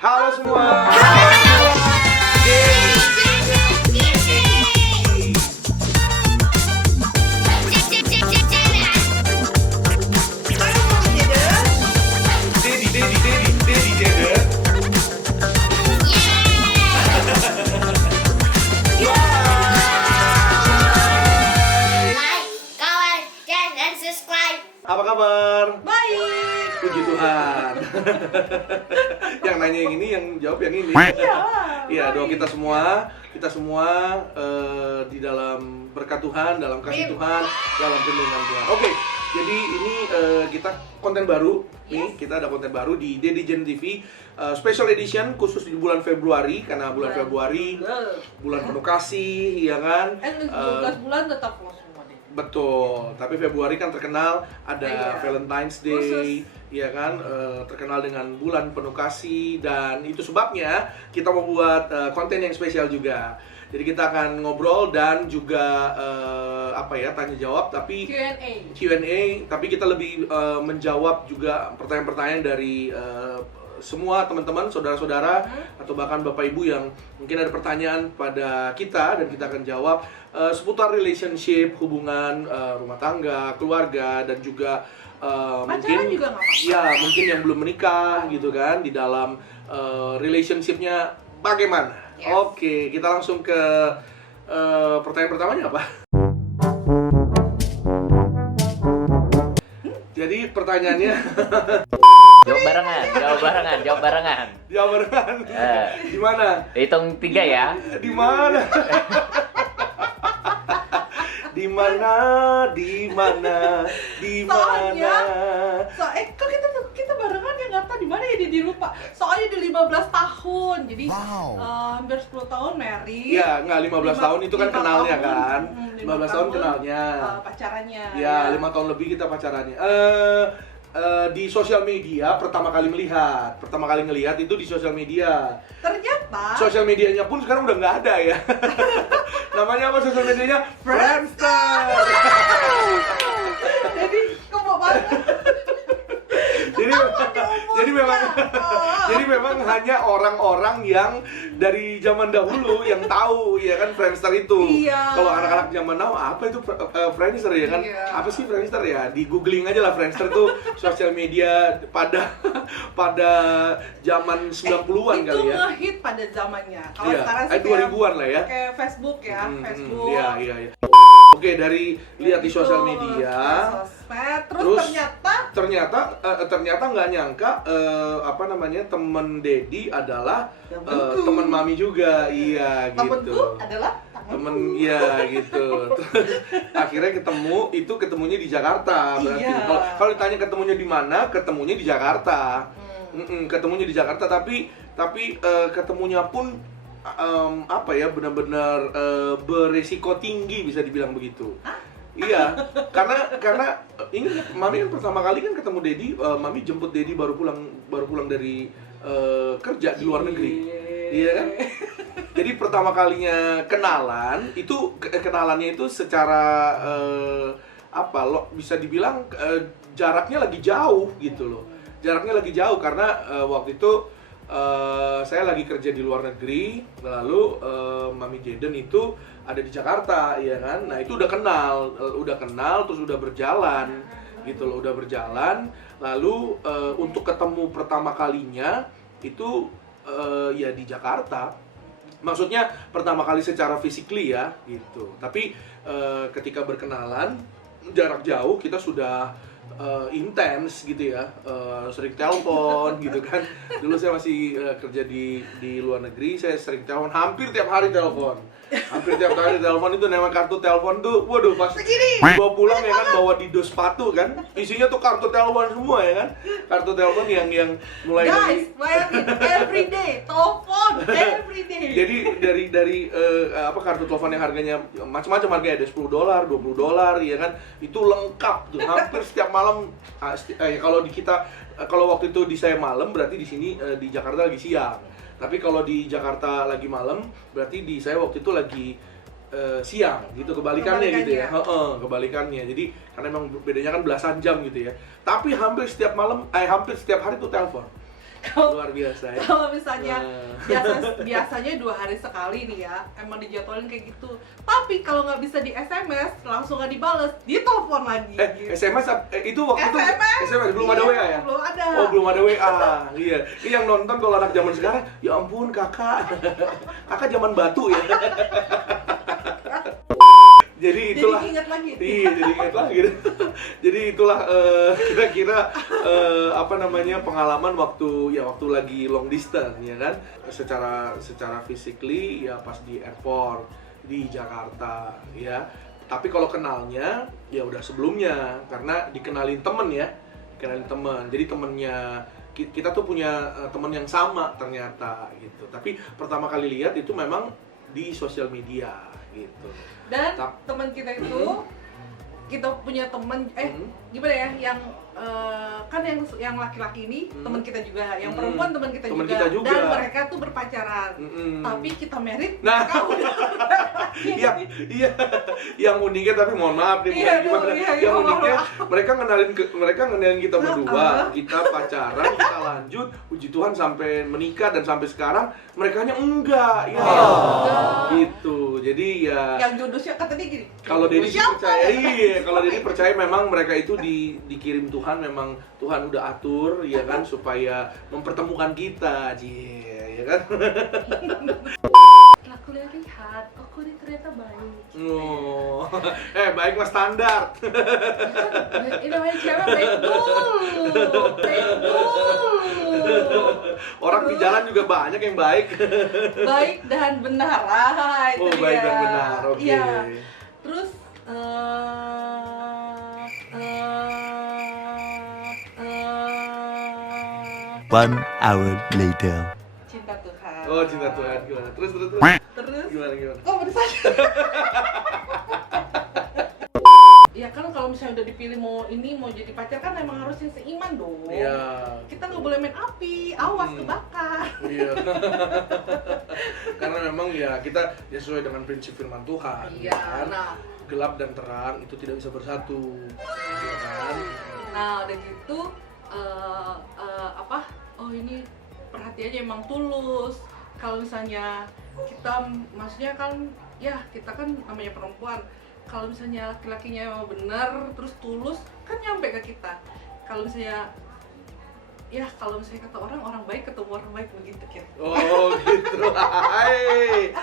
Halo semua. Dedi Dede. Like, comment, share, dan subscribe. Apa kabar? Baik. Puji Tuhan. Yang nanya yang ini, yang jawab yang ini. Iya, doa kita semua di dalam berkat Tuhan, dalam kasih Tuhan, dalam perlindungan Tuhan. Oke, jadi ini kita konten baru. Nih, kita ada konten baru di Dedigen TV, special edition khusus di bulan Februari, karena bulan Februari bulan penuh kasih, ya kan? 12 bulan tetap lo semua deh. Betul, tapi Februari kan terkenal ada Iya. Valentine's Day, Khusus. ya kan, terkenal dengan bulan penuh kasih, dan itu sebabnya kita mau buat konten yang spesial juga. Jadi kita akan ngobrol dan juga tanya jawab, tapi Q&A, tapi kita lebih menjawab juga pertanyaan-pertanyaan dari semua teman-teman, saudara-saudara, atau bahkan bapak ibu yang mungkin ada pertanyaan pada kita, dan kita akan jawab seputar relationship, hubungan rumah tangga, keluarga, dan juga mungkin juga nggak apa-apa. ya mungkin yang belum menikah gitu kan, di dalam relationshipnya bagaimana. Yes. Oke, kita langsung ke pertanyaan pertamanya apa? Jadi pertanyaannya Jawab barengan. jawab barengan. Di mana? Hitung 3 ya. Di mana? Di mana? Di mana? Di mana? Kok kita barengan ya, nggak tahu di mana ya, dia lupa. Soalnya udah 15 tahun, jadi hampir 10 tahun married. Ya, nggak 15 tahun itu kan 5 kenalnya tahun. kan. 5 15 tahun kenalnya. Pacarannya. Ya, 5 tahun lebih kita pacarannya. Di sosial media pertama kali ngelihat itu di sosial media. Ternyata Sosial medianya pun sekarang udah nggak ada ya. Namanya apa sosial medianya? Friendster. jadi kebo banget. Jadi memang hanya orang-orang yang dari zaman dahulu yang tahu ya kan Friendster itu. Iya. Kalau anak-anak zaman now apa itu Friendster ya kan? Iya. Apa sih Friendster ya? Di googling aja lah, Friendster tuh sosial media pada zaman 90-an kali ya. Itu ngehit pada zamannya. Kalau Iya, sekarang sih 2000-an lah ya. kayak Facebook ya, Facebook. Iya. Oke, dari lihat di sosial media, sosmed, terus terus ternyata nggak nyangka temen Dedi adalah Temenku. temen Mami juga. Iya temenku gitu. adalah Temen, iya gitu. Terus akhirnya ketemunya di Jakarta berarti. Iya. Kalau ditanya ketemunya di mana, ketemunya di Jakarta. Ketemunya di Jakarta, tapi ketemunya pun benar-benar beresiko tinggi, bisa dibilang begitu. Iya, karena ingat Mami kan pertama kali kan ketemu Dedi, Mami jemput Dedi baru pulang dari kerja di luar negeri. Iya kan? Jadi pertama kalinya kenalannya itu secara bisa dibilang jaraknya lagi jauh gitu loh. Jaraknya lagi jauh karena waktu itu saya lagi kerja di luar negeri, lalu Mami Jaden itu ada di Jakarta, ya kan? Nah itu udah kenal, terus udah berjalan, gitu loh, Lalu untuk ketemu pertama kalinya itu ya di Jakarta. Maksudnya pertama kali secara physically ya, gitu. Tapi ketika berkenalan jarak jauh kita sudah intens gitu ya, sering telepon gitu kan. Dulu saya masih kerja di luar negeri, saya sering telepon, hampir tiap hari telepon itu nama kartu telepon tuh, waduh pas bawa pulang ya kan, bawa di dos sepatu kan, isinya tuh kartu telepon semua ya kan, kartu telepon yang mulai guys, bayangin everyday telepon everyday. Jadi dari kartu telepon yang harganya macam-macam, harganya ada $10, $20 ya kan, itu lengkap tuh hampir setiap malam. Kalau waktu itu di saya malam, berarti di sini di Jakarta lagi siang. Tapi kalau di Jakarta lagi malam, berarti di saya waktu itu lagi siang gitu, kebalikannya gitu ya. Kebalikannya. Jadi karena memang bedanya kan belasan jam gitu ya. Tapi hampir setiap hari tuh telepon. Luar biasa ya. Kalau misalnya Nah. biasanya 2 hari sekali nih ya, emang dijadwalin kayak gitu. Tapi kalau nggak bisa di SMS, langsung nggak dibales, ditelepon lagi. gitu. SMS itu waktu itu SMS belum ada Iya, WA ya? Belum ada. Oh, belum ada WA. Iya. Ini yang nonton kalau anak zaman sekarang, ya ampun kakak. Kakak zaman batu ya. Jadi itulah. Jadi ingat lagi. Iya, jadi ingat lagi. Jadi itulah kira-kira apa namanya pengalaman waktu lagi long distance ya kan. Secara physically ya pas di airport di Jakarta ya. Tapi kalau kenalnya ya udah sebelumnya karena dikenalin temen ya. Dikenalin temen. Jadi temennya kita tuh punya temen yang sama ternyata gitu. Tapi pertama kali lihat itu memang di sosial media gitu. Dan teman kita itu kita punya teman gimana ya yang kan yang laki-laki ini teman kita juga, yang perempuan teman kita juga, dan mereka tuh berpacaran. Tapi kita married, nah, mereka udah iya, yang uniknya tapi mohon maaf nih, yang uniknya mereka ngenalin kita berdua, kita pacaran, kita lanjut, puji Tuhan sampai menikah dan sampai sekarang merekanya enggak, ya, gitu. Jadi ya. Yang jodohnya kata dia gini. Kalau Dedi percaya, kalau Dedi percaya memang mereka itu dikirim Tuhan, memang Tuhan udah atur ya kan supaya mempertemukan kita, ya kan. Aku lihat, aku ini ternyata baik. Oh, baik mas standar. Ini namanya cewek baik dulu. Orang di jalan juga banyak yang baik. Baik dan benar, itu Oh, dia. baik dan benar, oke. Iya. Terus One hour later. cinta Tuhan. Oh, cinta Tuhan gimana? Terus Terus gimana? kok bersama? Ya kan kalau misalnya udah dipilih mau jadi pacar kan emang harusnya seiman dong. Iya. Kita nggak boleh main api, awas kebakar. Iya. Karena memang ya kita sesuai dengan prinsip firman Tuhan. Iya. Kan? Nah, Gelap dan terang itu tidak bisa bersatu. Iya kan? nah udah gitu oh ini perhatiannya emang tulus. Kalau misalnya kita, maksudnya kan ya kita kan namanya perempuan, kalau misalnya laki-lakinya emang bener terus tulus kan nyampe ke kita. Kalau misalnya kata orang baik ketemu orang baik begitu kan. Oh gitu. Hai.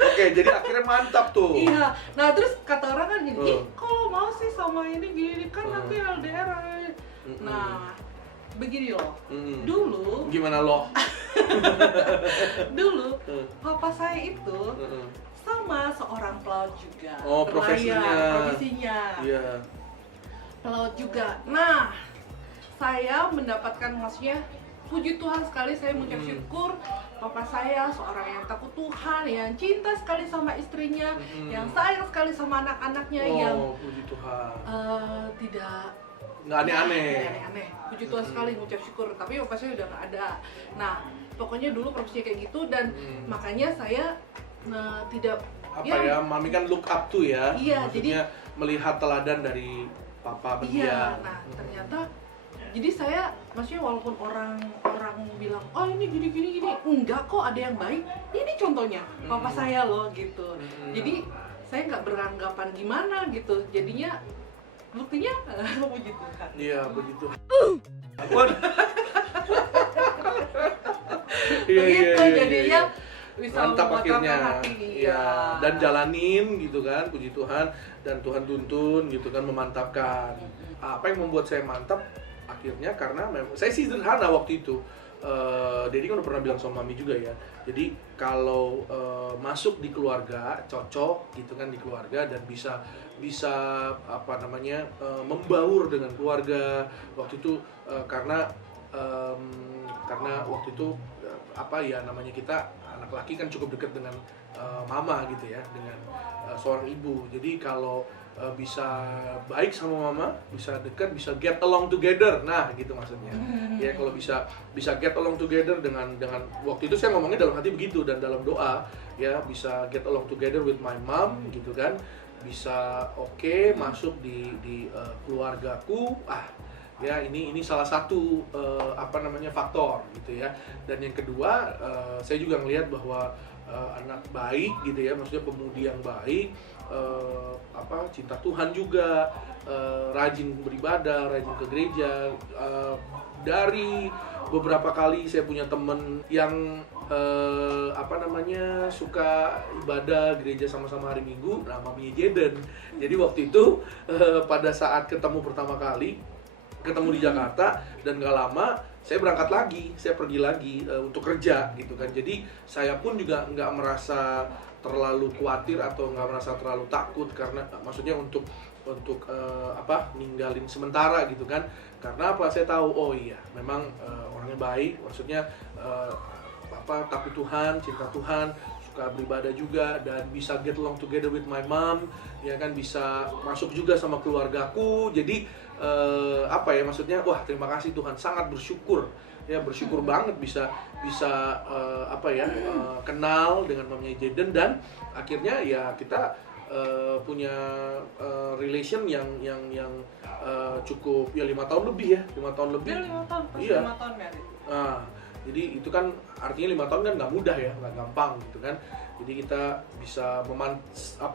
Oke, jadi akhirnya mantap tuh. Iya. Nah, terus kata orang kan gini, Oh. kalau mau sih sama ini gini kan nanti LDR. Nah, begini loh. Dulu Gimana lo? dulu papa saya itu sama seorang pelaut juga. Oh, Nelayan, profesinya. Iya. Pelaut juga. Nah, saya mendapatkan, maksudnya puji Tuhan sekali, saya mengucap syukur papa saya seorang yang takut Tuhan, yang cinta sekali sama istrinya, yang sayang sekali sama anak-anaknya, yang puji Tuhan. tidak Nggak aneh-aneh. aneh-aneh. Puji Tuhan sekali, mengucap syukur. Tapi papa saya udah nggak ada. Nah, pokoknya dulu profesinya kayak gitu, dan makanya saya tidak Mami kan look up to ya. Iya, maksudnya melihat teladan dari papa mendiang. iya. Nah, ternyata jadi saya, maksudnya walaupun orang bilang, oh ini gini, enggak kok, ada yang baik. Ini contohnya, papa saya loh gitu. Jadi saya nggak beranggapan gimana gitu. Jadinya buktinya puji Tuhan. Iya, begitu. Begitu jadinya bisa mantap memuatalkan akhirnya. hati. Iya. Dan jalanin gitu kan, puji Tuhan, dan Tuhan tuntun gitu kan, memantapkan. Apa yang membuat saya mantap akhirnya karena memang saya sih sederhana waktu itu. Dedi kan udah pernah bilang sama Mami juga ya. Jadi kalau masuk di keluarga cocok gitu kan, di keluarga, dan bisa membaur dengan keluarga waktu itu, karena waktu itu namanya kita anak laki kan cukup dekat dengan mama gitu ya, dengan seorang ibu. Jadi kalau bisa baik sama mama, bisa dekat, bisa get along together. Nah, gitu maksudnya. Ya kalau bisa get along together dengan waktu itu saya ngomongnya dalam hati begitu, dan dalam doa ya, bisa get along together with my mom gitu kan. Bisa oke, masuk di keluargaku. Ya, ini salah satu faktor gitu ya. Dan yang kedua, saya juga ngelihat bahwa anak baik gitu ya, maksudnya pemudi yang baik, cinta Tuhan juga, rajin beribadah, rajin ke gereja. Dari beberapa kali saya punya temen yang suka ibadah gereja sama-sama hari Minggu, namanya Jaden. Jadi waktu itu pada saat ketemu pertama kali, ketemu di Jakarta, dan gak lama saya berangkat lagi, saya pergi lagi untuk kerja gitu kan. Jadi saya pun juga nggak merasa terlalu khawatir atau nggak merasa terlalu takut, karena maksudnya untuk ninggalin sementara gitu kan. Karena apa? Saya tahu, oh iya, memang orangnya baik, maksudnya takut Tuhan, cinta Tuhan, suka beribadah juga, dan bisa get along together with my mom, ya kan, bisa masuk juga sama keluargaku. Jadi maksudnya wah, terima kasih Tuhan, sangat bersyukur ya, bersyukur banget bisa kenal dengan mamanya Jaden, dan akhirnya ya kita punya relation yang cukup ya 5 tahun lebih ya, 5 tahun lebih. Ya, 5 tahun, pas iya. 5 tahun married. Nah, jadi itu kan artinya 5 tahun kan nggak mudah ya, nggak gampang gitu kan. Jadi kita bisa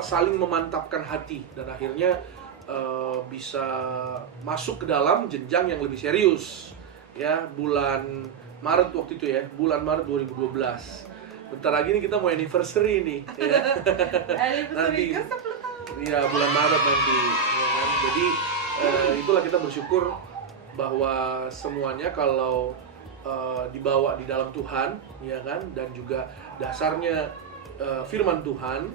saling memantapkan hati, dan akhirnya bisa masuk ke dalam jenjang yang lebih serius ya, bulan Maret waktu itu ya, bulan Maret 2012. Bentar lagi nih kita mau anniversary nih ya. Nanti ke 10 tahun. iya, bulan Maret nanti ya kan? Jadi itulah kita bersyukur bahwa semuanya kalau dibawa di dalam Tuhan ya kan, dan juga dasarnya firman Tuhan,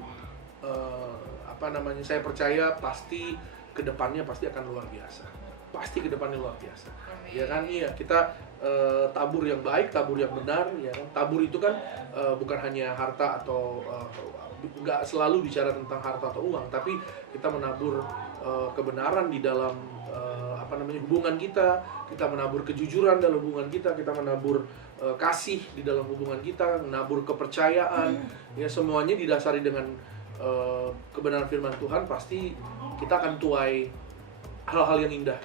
saya percaya pasti kedepannya pasti akan luar biasa, pasti kedepannya luar biasa. Amin. Ya kan, iya, kita tabur yang baik, tabur yang benar ya kan. Tabur itu kan bukan hanya harta atau nggak selalu bicara tentang harta atau uang, tapi kita menabur kebenaran di dalam hubungan kita menabur kejujuran dalam hubungan kita menabur kasih di dalam hubungan kita, menabur kepercayaan. Ya, semuanya didasari dengan kebenaran firman Tuhan. Pasti kita akan tuai hal-hal yang indah